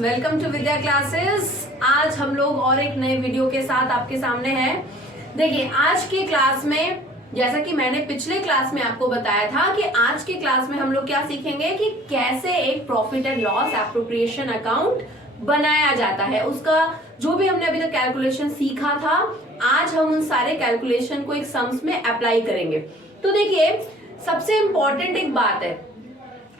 Welcome to Vidya classes. आज हम लोग और एक नए वीडियो के साथ आपके सामने हैं। देखिए आज की क्लास में, जैसा कि मैंने पिछले क्लास में आपको बताया था कि आज की क्लास में हम लोग क्या सीखेंगे कि कैसे एक profit and loss appropriation account बनाया जाता है। उसका जो भी हमने अभी तक कैलकुलेशन सीखा था, आज हम उन सारे कैलकुलेशन को एक सम्स में अप्लाई करेंगे। तो देखिए सबसे इंपॉर्टेंट एक बात है,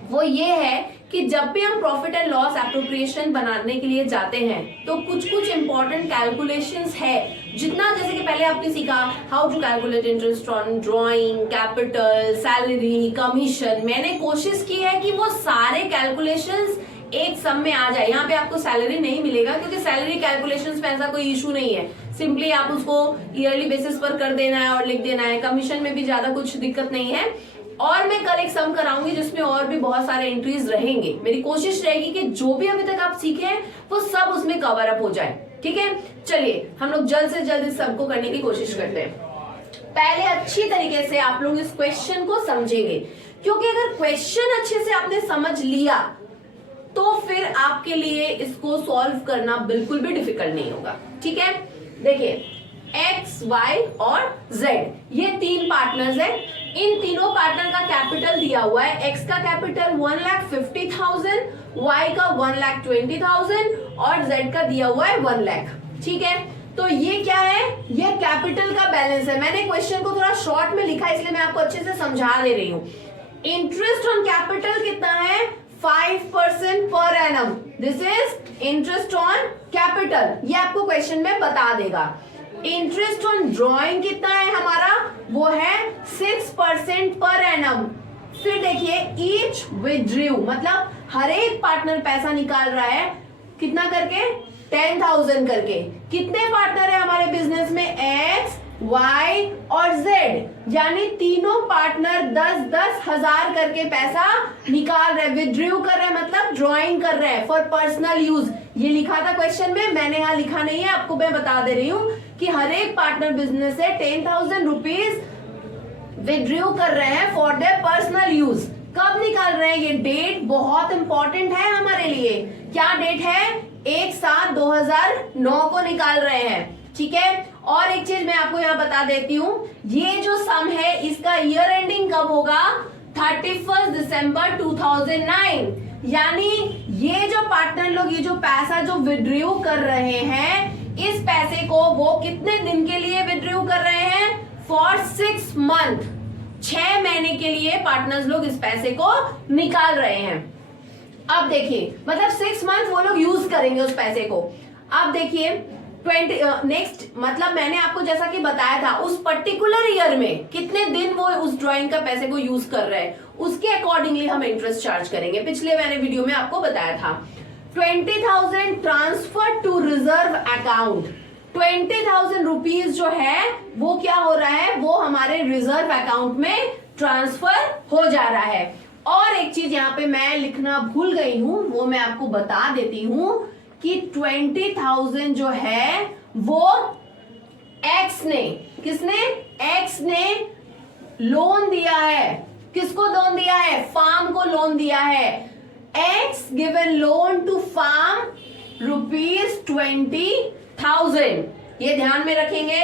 वो ये है कि जब भी हम प्रॉफिट एंड लॉस एप्रोप्रिएशन बनाने के लिए जाते हैं तो कुछ कुछ इंपॉर्टेंट कैलकुलेशंस है। जितना जैसे कि पहले आपने सीखा how to calculate interest on drawing, capital, salary, commission, मैंने कोशिश की है कि वो सारे कैलकुलेशंस एक सम में आ जाए। यहाँ पे आपको सैलरी नहीं मिलेगा क्योंकि सैलरी कैलकुलेशंस में ऐसा कोई इशू नहीं है, सिंपली आप उसको ईयरली बेसिस पर कर देना है और लिख देना है। कमीशन में भी ज्यादा कुछ दिक्कत नहीं है। और मैं कल एक सम कराऊंगी जिसमें और भी बहुत सारे एंट्रीज रहेंगे। मेरी कोशिश रहेगी कि जो भी अभी तक आप सीखे हैं वो सब उसमें कवर अप हो जाए। ठीक है, चलिए हम लोग जल्द से जल्द इस सबको करने की कोशिश करते हैं। पहले अच्छी तरीके से आप लोग इस क्वेश्चन को समझेंगे, क्योंकि अगर क्वेश्चन अच्छे से आपने समझ लिया तो फिर आपके लिए इसको सॉल्व करना बिल्कुल भी डिफिकल्ट नहीं होगा। ठीक है, देखिए एक्स, वाई और जेड, ये तीन पार्टनर्स हैं। इन तीनों पार्टनर का कैपिटल दिया हुआ है। एक्स का कैपिटल 1,50,000, वाई का 1,20,000 और जेड का दिया हुआ है 1 लाख। ठीक है, तो ये क्या है, ये कैपिटल का बैलेंस है। मैंने क्वेश्चन को थोड़ा शॉर्ट में लिखा इसलिए मैं आपको अच्छे से समझा दे रही हूँ। इंटरेस्ट ऑन कैपिटल कितना है, 5% per annum. This is interest on capital, ये आपको क्वेश्चन में बता देगा। इंटरेस्ट ऑन ड्रॉइंग कितना है हमारा, वो है 6% पर एनम। फिर देखिए ईच विथड्रू, मतलब हर एक पार्टनर पैसा निकाल रहा है कितना करके, 10,000 करके। कितने पार्टनर है हमारे बिजनेस में, एक्स, वाई और जेड, यानी तीनों पार्टनर 10-10 हजार करके पैसा निकाल रहे हैं। विथड्रू कर रहे हैं मतलब ड्रॉइंग कर रहे हैं फॉर पर्सनल यूज। ये लिखा था क्वेश्चन में, मैंने यहाँ लिखा नहीं है, आपको मैं बता दे रही हूँ कि हर एक पार्टनर बिजनेस से 10,000 रुपीज विथड्रू कर रहे हैं फॉर देयर पर्सनल यूज। कब निकाल रहे हैं, ये डेट बहुत इंपॉर्टेंट है हमारे लिए। क्या डेट है, 1/7/2009 को निकाल रहे हैं। ठीक है, और एक चीज मैं आपको यहाँ बता देती हूँ, ये जो सम है इसका ईयर एंडिंग कब होगा, 31 दिसंबर 2009। यानी ये जो पार्टनर लोग ये जो पैसा जो विथड्रू कर रहे हैं, इस पैसे को वो कितने दिन के लिए विथड्रू कर रहे हैं, फॉर 6 मंथ, 6 महीने के लिए पार्टनर्स लोग इस पैसे को निकाल रहे हैं। अब देखिए मतलब 6 मंथ वो लोग यूज करेंगे उस पैसे को। अब देखिए 20 नेक्स्ट, मतलब मैंने आपको जैसा कि बताया था उस पर्टिकुलर ईयर में कितने दिन वो उस ड्राइंग का पैसे को यूज कर रहे हैं, उसके अकॉर्डिंगली हम इंटरेस्ट चार्ज करेंगे। पिछले मैंने वीडियो में आपको बताया था। 20,000 transfer to reserve account, 20,000 rupees जो है वो क्या हो रहा है, वो हमारे रिजर्व अकाउंट में ट्रांसफर हो जा रहा है। और एक चीज यहाँ पे मैं लिखना भूल गई हूं, वो मैं आपको बता देती हूं कि 20,000 जो है वो एक्स ने, किसने, एक्स ने लोन दिया है। किसको लोन दिया है, फार्म को लोन दिया है। X given loan to firm ₹20,000। ये ध्यान में रखेंगे,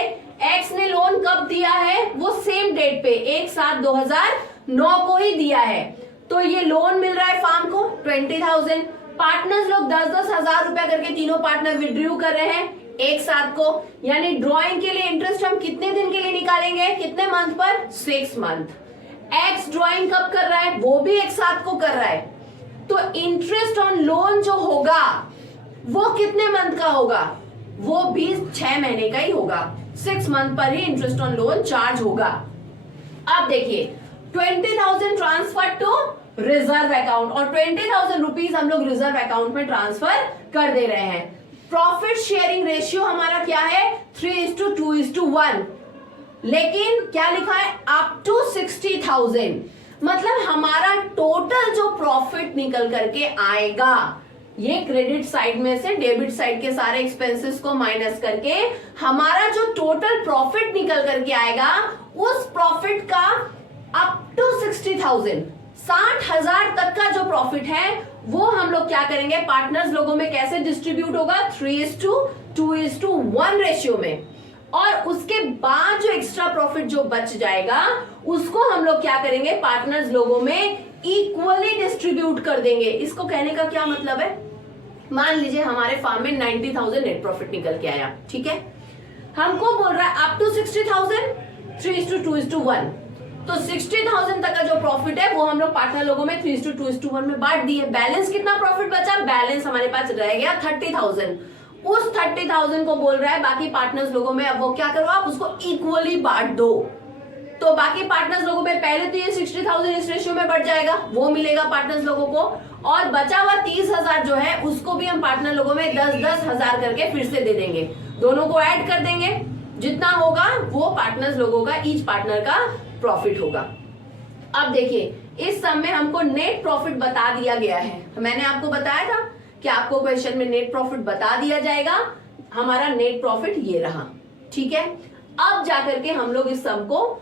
एक्स ने लोन कब दिया है, वो सेम डेट पे 1/7/2009 को ही दिया है। तो ये लोन मिल रहा है फार्म को 20,000। पार्टनर्स लोग 10-10 हजार रुपया करके तीनों पार्टनर विथड्रू कर रहे हैं एक साथ को। यानी ड्रॉइंग के लिए इंटरेस्ट हम कितने दिन के लिए निकालेंगे, कितने मंथ पर, 6 मंथ। एक्स ड्रॉइंग कब कर रहा है, वो भी एक साथ को कर रहा है। तो इंटरेस्ट ऑन लोन जो होगा वो कितने मंथ का होगा, वो भी 6 महीने का ही होगा। 6 मंथ पर ही इंटरेस्ट ऑन लोन चार्ज होगा। अब देखिए 20,000 ट्रांसफर टू रिजर्व अकाउंट, और 20,000 रुपीज हम लोग रिजर्व अकाउंट में ट्रांसफर कर दे रहे हैं। प्रॉफिट शेयरिंग रेशियो हमारा क्या है, 3:2:1। लेकिन क्या लिखा है, अप टू 60,000, मतलब हमारा टोटल जो प्रॉफिट निकल करके आएगा, ये क्रेडिट साइड में से डेबिट साइड के सारे एक्सपेंसेस को माइनस करके हमारा जो टोटल प्रॉफिट निकल करके आएगा, उस प्रॉफिट का अप टू 60,000, 60,000 तक का जो प्रॉफिट है वो हम लोग क्या करेंगे, पार्टनर्स लोगों में कैसे डिस्ट्रीब्यूट होगा, 3:2:1 रेशियो में। और उसके बाद जो एक्स्ट्रा प्रॉफिट जो बच जाएगा उसको हम लोग क्या करेंगे, पार्टनर्स लोगों में इक्वली डिस्ट्रीब्यूट कर देंगे। इसको कहने का क्या मतलब है, मान लीजिए हमारे फार्म में 90,000 नेट प्रॉफिट निकल के आया, ठीक है, हमको बोल रहा है अप टू 60,000 3:2:1, तो 60,000 तक का जो प्रॉफिट है वो हम लोग पार्टनर लोगों में 3:2:1 में बांट दिए। बैलेंस कितना प्रॉफिट बचा, बैलेंस हमारे पास रह गया 30,000। उस 30,000 को बोल रहा है बाकी पार्टनर्स लोगों में अब वो क्या करो, आप उसको इक्वली बांट दो। तो बाकी पार्टनर्स लोगों में पहले तो ये 60,000 इस रेशियो में बढ़ जाएगा, वो मिलेगा पार्टनर्स लोगों को, और बचा हुआ 30,000 जो है उसको भी हम पार्टनर लोगों में 10-10 हजार करके फिर से दे देंगे, दोनों को ऐड कर देंगे, जितना होगा वो पार्टनर्स लोगों का, ईच पार्टनर का प्रॉफिट होगा। अब देखिए इस सम में हमको नेट प्रॉफिट बता दिया गया है, मैंने आपको बताया था कि आपको क्वेश्चन में नेट प्रॉफिट बता दिया जाएगा, हमारा नेट प्रॉफिट ये रहा, ठीक है। अब जाकर के हम लोग इस सम को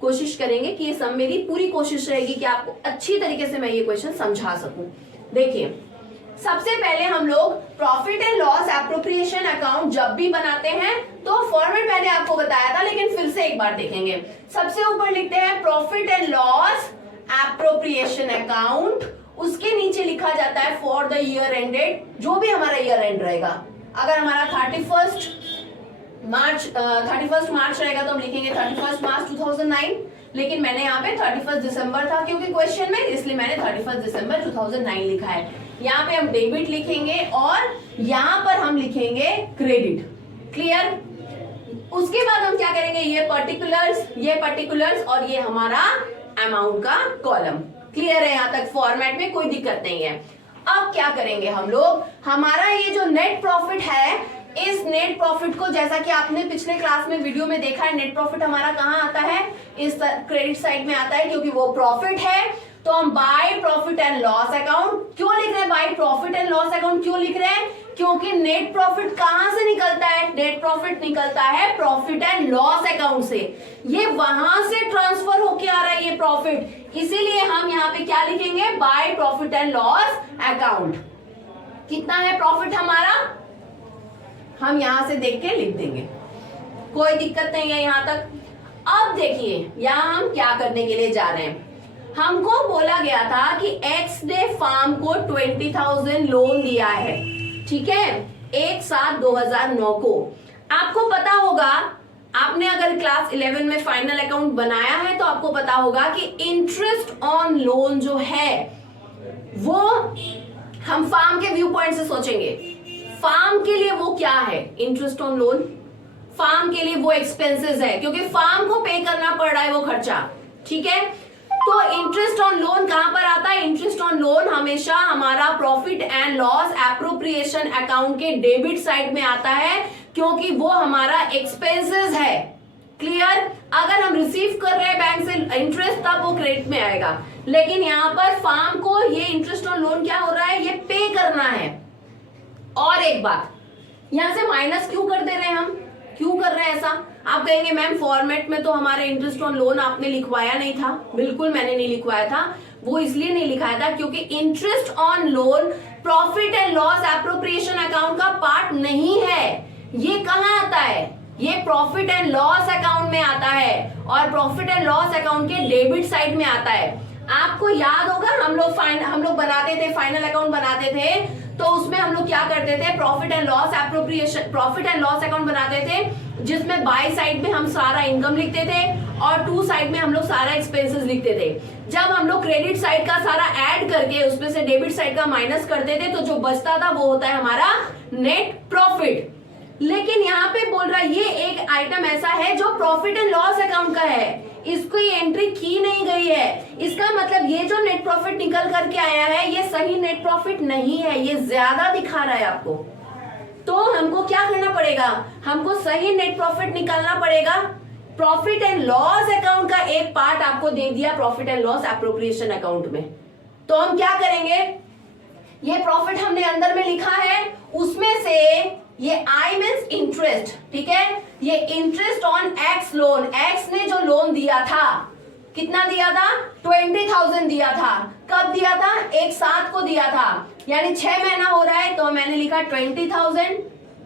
कोशिश करेंगे कि ये सम, मेरी पूरी कोशिश रहेगी कि आपको अच्छी तरीके से मैं ये क्वेश्चन समझा सकूं। देखिए सबसे पहले हम लोग profit and loss appropriation account जब भी बनाते हैं तो फॉर्मेट मैंने आपको बताया था, लेकिन फिर से एक बार देखेंगे। सबसे ऊपर लिखते हैं profit and loss appropriation account, उसके नीचे लिखा जाता है फॉर द ईयर एंडेड, जो भी हमारा ईयर एंड रहेगा। अगर हमारा 31 मार्च रहेगा तो हम लिखेंगे 31 मार्च 2009, लेकिन मैंने यहाँ पे 31 दिसंबर था क्योंकि क्वेश्चन में, इसलिए मैंने 31 दिसंबर 2009 लिखा है। यहाँ पे हम डेबिट लिखेंगे और यहाँ पर हम लिखेंगे क्रेडिट, क्लियर। उसके बाद हम क्या करेंगे, ये पर्टिकुलर्स और ये हमारा अमाउंट का कॉलम, क्लियर है यहाँ तक, फॉर्मेट में कोई दिक्कत नहीं है। अब क्या करेंगे हम लोग, हमारा ये जो नेट प्रॉफिट है, इस नेट प्रॉफिट को, जैसा कि आपने पिछले क्लास में वीडियो में देखा है, नेट प्रॉफिट हमारा कहाँ आता है, इस क्रेडिट साइड में आता है, क्योंकि वो प्रॉफिट है। तो हम by profit and loss account क्यों लिख रहे हैं, by profit and loss account क्यों लिख रहे हैं, क्योंकि नेट प्रॉफिट कहां से निकलता है, नेट प्रॉफिट निकलता है प्रॉफिट एंड लॉस अकाउंट से, ये वहां से ट्रांसफर होके आ रहा है ये प्रॉफिट, इसीलिए हम यहाँ पे क्या लिखेंगे, by profit and loss account. कितना है प्रॉफिट हमारा, हम यहां से देख के लिख देंगे, कोई दिक्कत नहीं है यहां तक। अब देखिए यहां हम क्या करने के लिए जा रहे हैं, हमको बोला गया था कि एक्स ने फार्म को 20,000 लोन दिया है, ठीक है, 1/7/2009 को। आपको पता होगा, आपने अगर क्लास 11 में फाइनल अकाउंट बनाया है तो आपको पता होगा कि इंटरेस्ट ऑन लोन जो है वो हम फार्म के व्यू पॉइंट से सोचेंगे। फार्म के लिए वो क्या है, इंटरेस्ट ऑन लोन, फार्म के लिए वो एक्सपेंसेस है, क्योंकि फार्म को पे करना पड़ रहा है वो खर्चा, ठीक है। तो इंटरेस्ट ऑन लोन कहां पर आता है, इंटरेस्ट ऑन लोन हमेशा हमारा profit and loss appropriation account के डेबिट साइड में आता है, क्योंकि वो हमारा एक्सपेंसेस है, क्लियर। अगर हम रिसीव कर रहे हैं बैंक से इंटरेस्ट तब वो क्रेडिट में आएगा, लेकिन यहाँ पर फार्म को ये इंटरेस्ट ऑन लोन क्या हो रहा है, ये पे करना है। और एक बात, यहां से माइनस क्यों कर दे रहे हैं हम, क्यों कर रहे हैं ऐसा, आप कहेंगे मैम फॉर्मेट में तो हमारे इंटरेस्ट ऑन लोन आपने लिखवाया नहीं था। बिल्कुल मैंने नहीं लिखवाया था, वो इसलिए नहीं लिखाया था क्योंकि interest on loan profit and loss appropriation account का पार्ट नहीं है। ये कहाँ आता है, ये प्रॉफिट एंड लॉस अकाउंट में आता है, और प्रॉफिट एंड लॉस अकाउंट के डेबिट साइड में आता है। आपको याद होगा हम लोग बनाते थे, फाइनल अकाउंट बनाते थे, तो उसमें हम लोग क्या करते थे, profit and loss appropriation, profit and loss account बनाते थे, जिसमें बाय साइड में हम सारा इनकम लिखते थे और टू साइड में हम लोग सारा एक्सपेंसेस लिखते थे। जब हम लोग क्रेडिट साइड का सारा ऐड करके उसमें से डेबिट साइड का माइनस करते थे, तो जो बचता था वो होता है हमारा नेट प्रॉफिट। लेकिन यहाँ पे बोल रहा है ये एक आइटम ऐसा है जो प्रॉफिट एंड लॉस अकाउंट का है, इसको ये एंट्री की नहीं गई है। इसका मतलब ये जो नेट प्रॉफिट निकल करके आया है ये सही नेट प्रॉफिट नहीं है, ये ज्यादा दिखा रहा है आपको। तो हमको क्या करना पड़ेगा, हमको सही नेट प्रॉफिट निकालना पड़ेगा। प्रॉफिट एंड लॉस अकाउंट का एक पार्ट आपको दे दिया profit and loss appropriation account में, तो हम क्या करेंगे, ये प्रॉफिट हमने अंदर में लिखा है, उसमें से ये आई मीन्स इंटरेस्ट, ठीक है, ये interest on x loan, x ने जो लोन दिया था कितना दिया था? 20,000 दिया था। कब दिया था? एक साथ को दिया था, यानी 6 महीना हो रहा है, तो मैंने लिखा 20,000।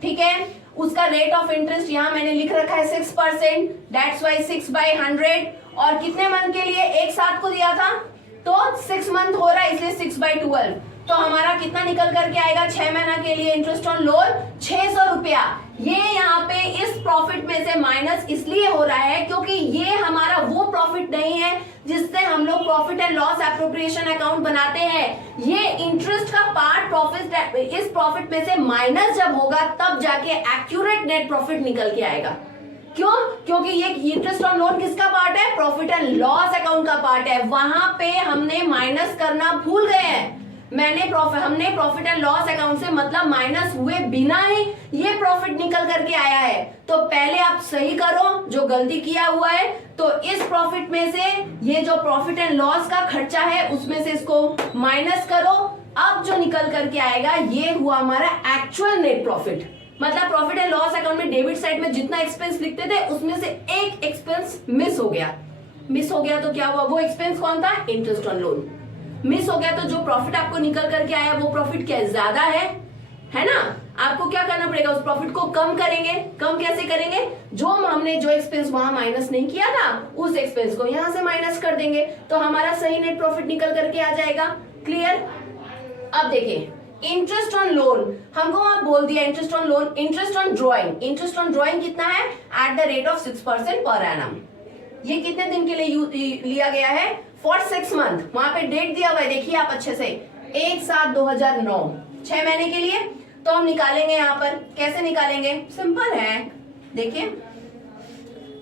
ठीक है, उसका रेट ऑफ इंटरेस्ट यहां मैंने लिख रखा है 6%, दैट्स वाई 6/100। और कितने मंथ के लिए? एक साथ को दिया था, तो 6 मंथ हो रहा है, इसलिए 6/12। तो हमारा कितना निकल करके आएगा 6 महीना के लिए इंटरेस्ट ऑन लोन? 600 रुपया। ये यहाँ पे इस प्रॉफिट में से माइनस इसलिए हो रहा है क्योंकि ये हमारा वो प्रॉफिट नहीं है जिससे हम लोग profit and loss appropriation account बनाते हैं। ये इंटरेस्ट का पार्ट प्रॉफिट, इस प्रॉफिट में से माइनस जब होगा तब जाके एक्यूरेट नेट प्रॉफिट निकल के आएगा। क्यों? क्योंकि ये इंटरेस्ट ऑन लोन किसका पार्ट है? प्रॉफिट एंड लॉस अकाउंट का पार्ट है। वहां पे हमने माइनस करना भूल गए हैं। हमने प्रॉफिट एंड लॉस अकाउंट से मतलब माइनस हुए बिना ही ये प्रॉफिट निकल करके आया है। तो पहले आप सही करो जो गलती किया हुआ है। तो इस प्रॉफिट में से ये जो प्रॉफिट एंड लॉस का खर्चा है उसमें से इसको माइनस करो। अब जो निकल करके आएगा ये हुआ हमारा एक्चुअल नेट प्रॉफिट। मतलब प्रॉफिट एंड लॉस अकाउंट में डेबिट साइड में जितना एक्सपेंस लिखते थे उसमें से एक एक्सपेंस मिस हो गया। तो क्या हुआ? वो एक्सपेंस कौन था? Interest on loan. मिस हो गया तो जो प्रॉफिट आपको निकल करके आया वो प्रॉफिट क्या ज्यादा है ना? आपको क्या करना पड़ेगा? उस प्रॉफिट को कम करेंगे। कम कैसे करेंगे? हमने जो एक्सपेंस वहां माइनस नहीं किया था उस एक्सपेंस को यहां से माइनस कर देंगे, तो हमारा सही नेट प्रॉफिट निकल करके आ जाएगा। क्लियर? अब देखिए, इंटरेस्ट ऑन लोन हमको आप बोल दिया, interest on loan, interest on drawing. Interest on drawing कितना है? At the rate of 6% per annum. ये कितने दिन के लिए लिया गया है? For 6 month. वहां पे डेट दिया हुआ है, देखिए आप अच्छे से, 1/7/2009, 6 महीने के लिए। तो हम निकालेंगे यहाँ पर, कैसे निकालेंगे? सिंपल है, देखिए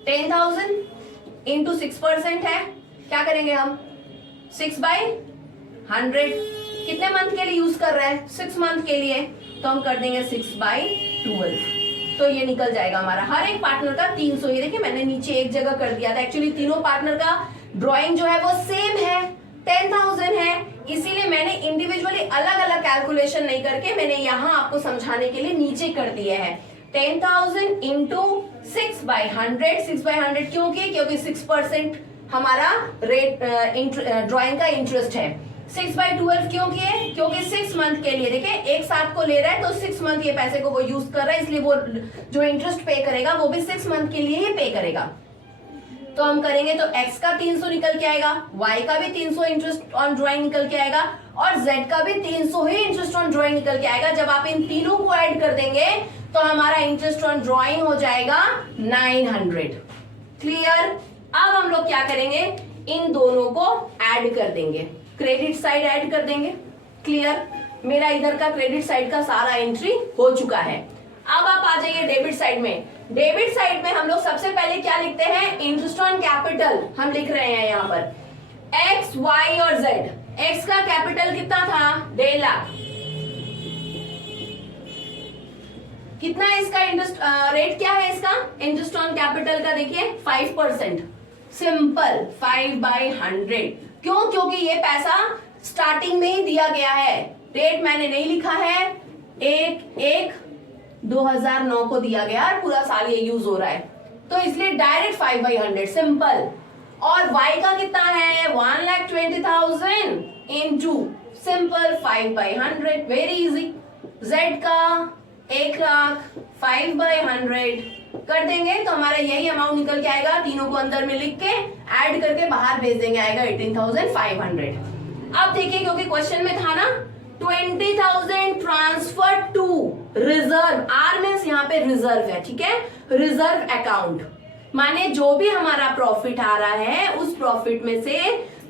10,000 इंटू 6% है, क्या करेंगे हम? 6/100। कितने मंथ के लिए यूज कर रहे हैं? 6 मंथ के लिए, तो हम कर देंगे 6/12। तो ये निकल जाएगा हमारा हर एक पार्टनर का 300। ये देखिए मैंने नीचे एक जगह कर दिया था, एक्चुअली तीनों पार्टनर का ड्राइंग जो है वो सेम है, 10,000 है, इसीलिए मैंने इंडिविजुअली अलग अलग कैलकुलेशन नहीं करके मैंने यहाँ आपको समझाने के लिए नीचे कर दिए हैं। 10,000 इंटू 6/100। 6/100 क्योंकि 6% हमारा रेट ड्राइंग का इंटरेस्ट है। 6/12 क्योंकि 6 मंथ के लिए, देखिए एक साथ को ले रहा है तो 6 मंथ ये पैसे को वो यूज कर रहा है, इसलिए वो जो इंटरेस्ट पे करेगा वो भी 6 मंथ के लिए ही पे करेगा। तो हम करेंगे तो x का 300 निकल के आएगा, y का भी 300 इंटरेस्ट ऑन ड्राइंग निकल के आएगा और z का भी 300 ही इंटरेस्ट ऑन ड्राइंग निकल के आएगा। जब आप इन तीनों को ऐड कर देंगे तो हमारा इंटरेस्ट ऑन ड्राइंग हो जाएगा 900। क्लियर? अब हम लोग क्या करेंगे? इन दोनों को ऐड कर देंगे, क्रेडिट साइड ऐड कर देंगे। क्लियर? मेरा इधर का क्रेडिट साइड का सारा एंट्री हो चुका है। अब आप आ जाइए डेबिट साइड में। डेबिट साइड में हम लोग सबसे पहले क्या लिखते हैं? इंटरेस्ट ऑन कैपिटल हम लिख रहे हैं यहाँ पर एक्स, वाई और जेड। एक्स का कैपिटल कितना था? 1.5 लाख। कितना है इसका इंटरेस्ट रेट? क्या है इसका इंटरेस्ट ऑन कैपिटल का? देखिए 5%। सिंपल 5/100। क्योंकि ये पैसा स्टार्टिंग में ही दिया गया है, रेट मैंने नहीं लिखा है। 1/1/2009 को दिया गया और पूरा साल ये यूज हो रहा है, तो इसलिए डायरेक्ट 5/100 सिंपल। और y का कितना है? 1,20,000 into simple 5/100, very easy. z का 1 लाख 5/100 कर देंगे तो हमारा यही अमाउंट निकल के आएगा। तीनों को अंदर में लिख के ऐड करके बाहर भेज देंगे, आएगा 18,500। अब देखिए क्योंकि क्वेश्चन में था ना 20,000 transfer to reserve, R means यहाँ पे रिजर्व है, ठीक है, रिजर्व अकाउंट। माने जो भी हमारा प्रॉफिट आ रहा है उस प्रॉफिट में से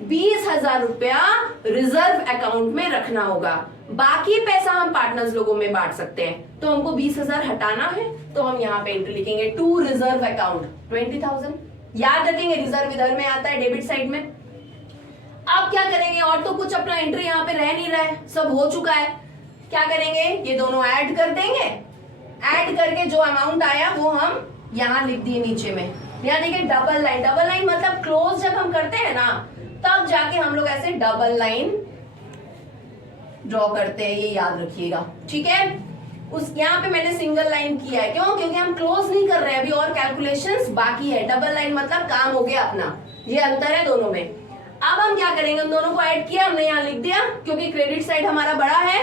20,000 रुपया रिजर्व अकाउंट में रखना होगा। बाकी पैसा हम पार्टनर्स लोगों में बांट सकते हैं, तो हमको 20,000 हटाना है तो हम यहाँ पे एंट्री लिखेंगे टू रिजर्व अकाउंट 20,000। याद रखेंगे रिजर्व इधर में आता है डेबिट साइड में। अब क्या करेंगे? और तो कुछ अपना एंट्री यहाँ पे रह नहीं रहा है, सब हो चुका है। क्या करेंगे? ये दोनों ऐड कर देंगे, ऐड करके जो अमाउंट आया वो हम यहाँ लिख दिए नीचे में। यहाँ देखिए डबल लाइन, डबल लाइन मतलब क्लोज जब हम करते हैं ना तब जाके हम लोग ऐसे डबल लाइन ड्रॉ करते हैं, ये याद रखिएगा, ठीक है। उस यहाँ पे मैंने सिंगल लाइन किया है, क्यों? क्योंकि हम क्लोज नहीं कर रहे हैं, अभी और कैलकुलेशंस बाकी है। डबल लाइन मतलब काम हो गया अपना, ये अंतर है दोनों में। अब हम क्या करेंगे, उन दोनों को ऐड किया, हमने यहाँ लिख दिया क्योंकि क्रेडिट साइड हमारा बड़ा है।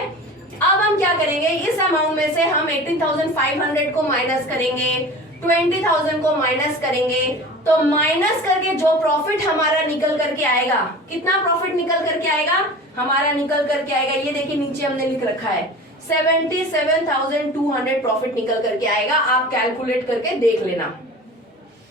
अब हम क्या करेंगे, इस अमाउंट में से हम 18,500 को माइनस करेंगे, 20,000 को माइनस करेंगे, तो माइनस करके जो प्रॉफिट हमारा निकल करके आएगा, कितना प्रॉफिट निकल करके आएगा हमारा, निकल करके आएगा, ये देखिए नीचे हमने लिख रखा है 77,200 प्रॉफिट निकल करके आएगा। आप कैलकुलेट करके देख लेना,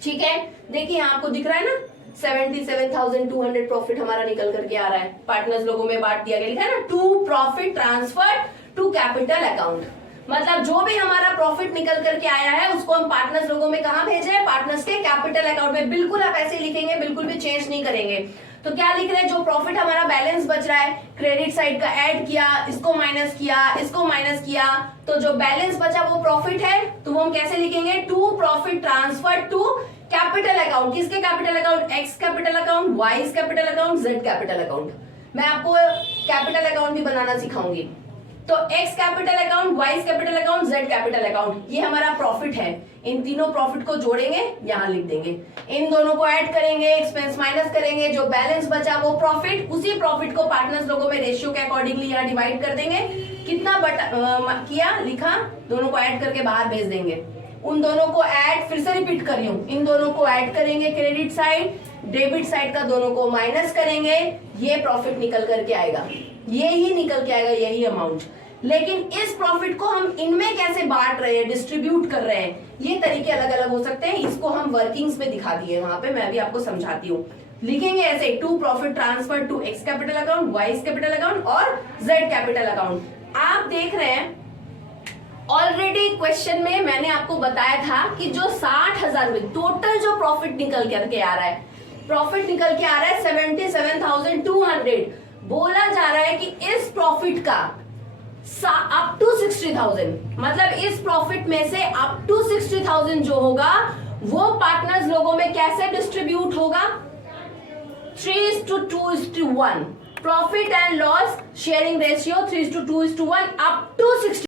ठीक है। देखिए यहाँ आपको दिख रहा है ना 77,200 प्रॉफिट हमारा निकल करके आ रहा है। पार्टनर्स लोगों में बांट दिया गया, लिखा है ना, to profit transfer to capital account. मतलब जो भी हमारा प्रॉफिट निकल करके आया है उसको हम पार्टनर्स लोगों में कहां भेजे हैं, पार्टनर्स के कैपिटल अकाउंट में। बिल्कुल आप ऐसे लिखेंगे, बिल्कुल भी चेंज नहीं करेंगे। तो क्या लिख रहे हैं, जो प्रॉफिट हमारा बैलेंस बच रहा है क्रेडिट साइड का ऐड किया, इसको माइनस किया, इसको माइनस किया, तो जो बैलेंस बचा वो प्रॉफिट है, तो वो हम कैसे लिखेंगे, to profit transfer to capital account. किसके capital account, X capital account, Y capital account, Z capital account. मैं आपको कैपिटल अकाउंट भी बनाना सिखाऊंगी। तो X capital account, Y capital account, Z capital account, ये हमारा प्रॉफिट है। इन तीनों प्रॉफिट को जोड़ेंगे, यहां लिख देंगे, इन दोनों को ऐड करेंगे, एक्सपेंस माइनस करेंगे, जो बैलेंस बचा वो प्रॉफिट, उसी प्रॉफिट को पार्टनर्स लोगों में रेशियो के अकॉर्डिंगली यहाँ डिवाइड कर देंगे। कितना किया, लिखा, दोनों को ऐड करके बाहर भेज देंगे। उन दोनों को ऐड, फिर से रिपीट कर रही हूं, इन दोनों को ऐड करेंगे क्रेडिट साइड, डेबिट साइड का दोनों को माइनस करेंगे, ये प्रॉफिट निकल करके आएगा, ये ही निकल के आएगा, यही अमाउंट। लेकिन इस प्रॉफिट को हम इनमें कैसे बांट रहे हैं, डिस्ट्रीब्यूट कर रहे हैं, ये तरीके अलग अलग हो सकते हैं। इसको हम वर्किंग्स में दिखा दिए, वहां पे मैं भी आपको समझाती हूँ। लिखेंगे ऐसे, to profit transfer to X capital account, Y capital account और जेड कैपिटल अकाउंट। आप देख रहे हैं ऑलरेडी क्वेश्चन में मैंने आपको बताया था कि जो 60,000 में टोटल जो प्रॉफिट निकल करके आ रहा है, प्रॉफिट निकल के आ रहा है 77,200। बोला जा रहा है कि इस प्रॉफिट का अप टू 60,000, मतलब इस प्रॉफिट में से अप टू 60,000 जो होगा वो पार्टनर्स लोगों में कैसे डिस्ट्रीब्यूट होगा, 3:2:1 profit and loss sharing ratio 3:2:1 up to 60।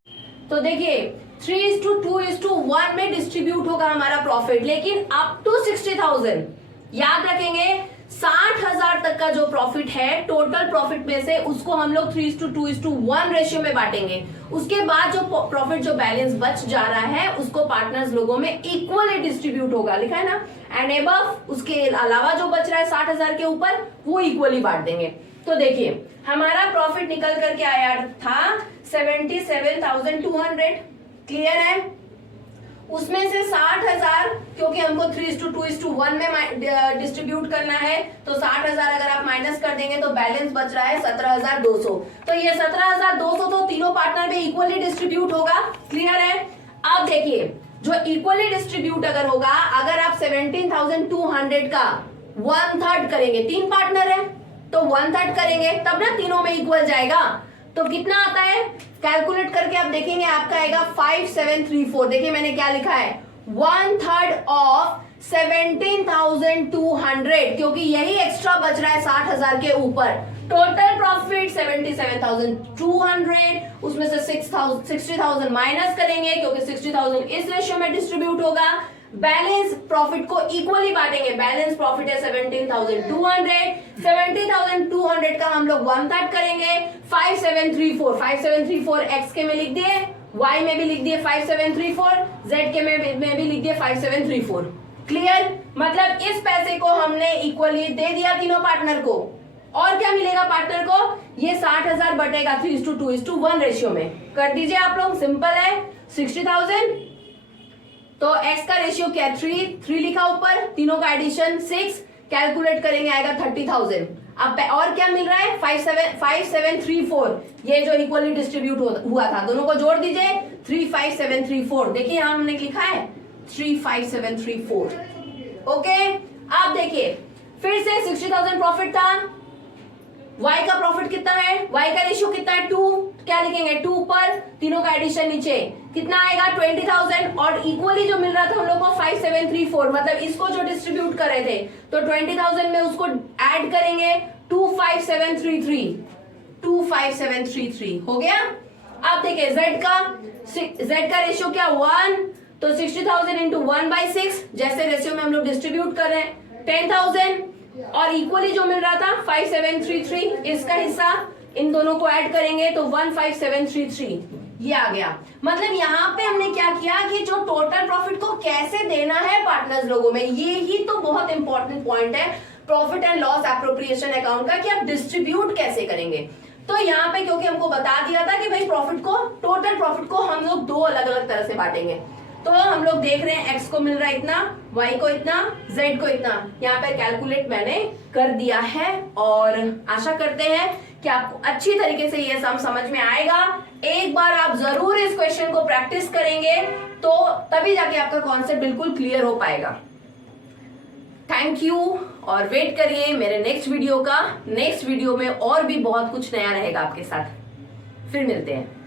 तो देखिए 3:2:1 में डिस्ट्रीब्यूट होगा हमारा प्रॉफिट, लेकिन अप टू 60,000 याद रखेंगे। 60,000 तक का जो प्रॉफिट है टोटल प्रॉफिट में से उसको हम लोग 3:2:1 रेशियो में बांटेंगे। उसके बाद जो प्रॉफिट जो बैलेंस बच जा रहा है उसको पार्टनर्स लोगों में इक्वली डिस्ट्रीब्यूट होगा, लिखा है ना, एंड एबव उसके अलावा जो बच रहा है 60,000 के ऊपर वो इक्वली बांट देंगे। तो देखिए हमारा प्रॉफिट निकल करके आया था 77,200, क्लियर है। उसमें से 60,000, क्योंकि हमको 3:2:1 में डिस्ट्रीब्यूट करना है, तो 60,000 अगर आप माइनस कर देंगे तो बैलेंस बच रहा है 17,200। तो ये 17,200 तो तीनों पार्टनर में इक्वली डिस्ट्रीब्यूट होगा, क्लियर है। अब देखिए जो इक्वली डिस्ट्रीब्यूट अगर होगा, अगर आप 17,200 का 1/3 करेंगे, तीन पार्टनर है तो 1/3 करेंगे तब ना तीनों में इक्वल जाएगा। तो कितना आता है, कैलकुलेट करके आप देखेंगे, आपका आएगा 5734। देखिए मैंने क्या लिखा है, 1/3 ऑफ 17,200, क्योंकि यही एक्स्ट्रा बच रहा है 60,000 के ऊपर। टोटल प्रॉफिट 77,200, उसमें से 60,000 माइनस करेंगे क्योंकि 60,000 इस रेशियो में डिस्ट्रीब्यूट होगा। बैलेंस प्रॉफिट को इक्वली बांटेंगे, बैलेंस प्रॉफिट है 17,200, 70,200 का हम लोग 1/3 करेंगे, 5734 एक्स के में लिख दिए, वाई में भी लिख दिए 5734, जेड के में भी लिख दिए 5734, क्लियर। मतलब इस पैसे को हमने इक्वली दे दिया तीनों पार्टनर को, और क्या मिलेगा पार्टनर को, ये 60,000 बटेगा 3:2:1 रेशियो में। कर दीजिए आप लोग, सिंपल है। 60,000 तो x का रेशियो क्या है, 3 लिखा ऊपर, तीनों का एडिशन 6, कैलकुलेट करेंगे आएगा 30,000। अब और क्या मिल रहा है, 5734, ये जो इक्वली डिस्ट्रीब्यूट हुआ था, दोनों को जोड़ दीजिए 35734। देखिए यहां हमने लिखा है 35734, ओके। अब देखिए फिर से 60,000 प्रॉफिट था, y का प्रॉफिट कितना है, y का रेशियो कितना है 2, क्या लिखेंगे 2 पर, तीनों का एडिशन नीचे, कितना आएगा 20,000, और इक्वली जो मिल रहा था हम लोग को 5734, मतलब इसको जो डिस्ट्रीब्यूट कर रहे थे तो 20,000 में उसको ऐड करेंगे 25733 हो गया। अब देखिए z का रेशियो क्या 1, तो 60,000 इंटू 1/6, जैसे रेशियो में हम लोग डिस्ट्रीब्यूट कर रहे हैं 10,000, और इक्वली जो मिल रहा था 5733, इसका हिस्सा इन दोनों को ऐड करेंगे तो 15733 ये आ गया। मतलब यहाँ पे हमने क्या किया कि जो टोटल प्रॉफिट को कैसे देना है पार्टनर्स लोगों में, ये ही तो बहुत इंपॉर्टेंट पॉइंट है profit and loss appropriation account का, कि आप डिस्ट्रीब्यूट कैसे करेंगे। तो यहाँ पे क्योंकि हमको बता दिया था कि भाई प्रॉफिट को, टोटल प्रॉफिट को हम लोग दो अलग अलग तरह से बांटेंगे। तो हम लोग देख रहे हैं x को मिल रहा है इतना, y को इतना, z को इतना, यहाँ पे कैलकुलेट मैंने कर दिया है। और आशा करते हैं कि आपको अच्छी तरीके से ये सम समझ में आएगा। एक बार आप जरूर इस क्वेश्चन को प्रैक्टिस करेंगे तो तभी जाके आपका कॉन्सेप्ट बिल्कुल क्लियर हो पाएगा। थैंक यू, और वेट करिए मेरे नेक्स्ट वीडियो का। नेक्स्ट वीडियो में और भी बहुत कुछ नया रहेगा आपके साथ। फिर मिलते हैं।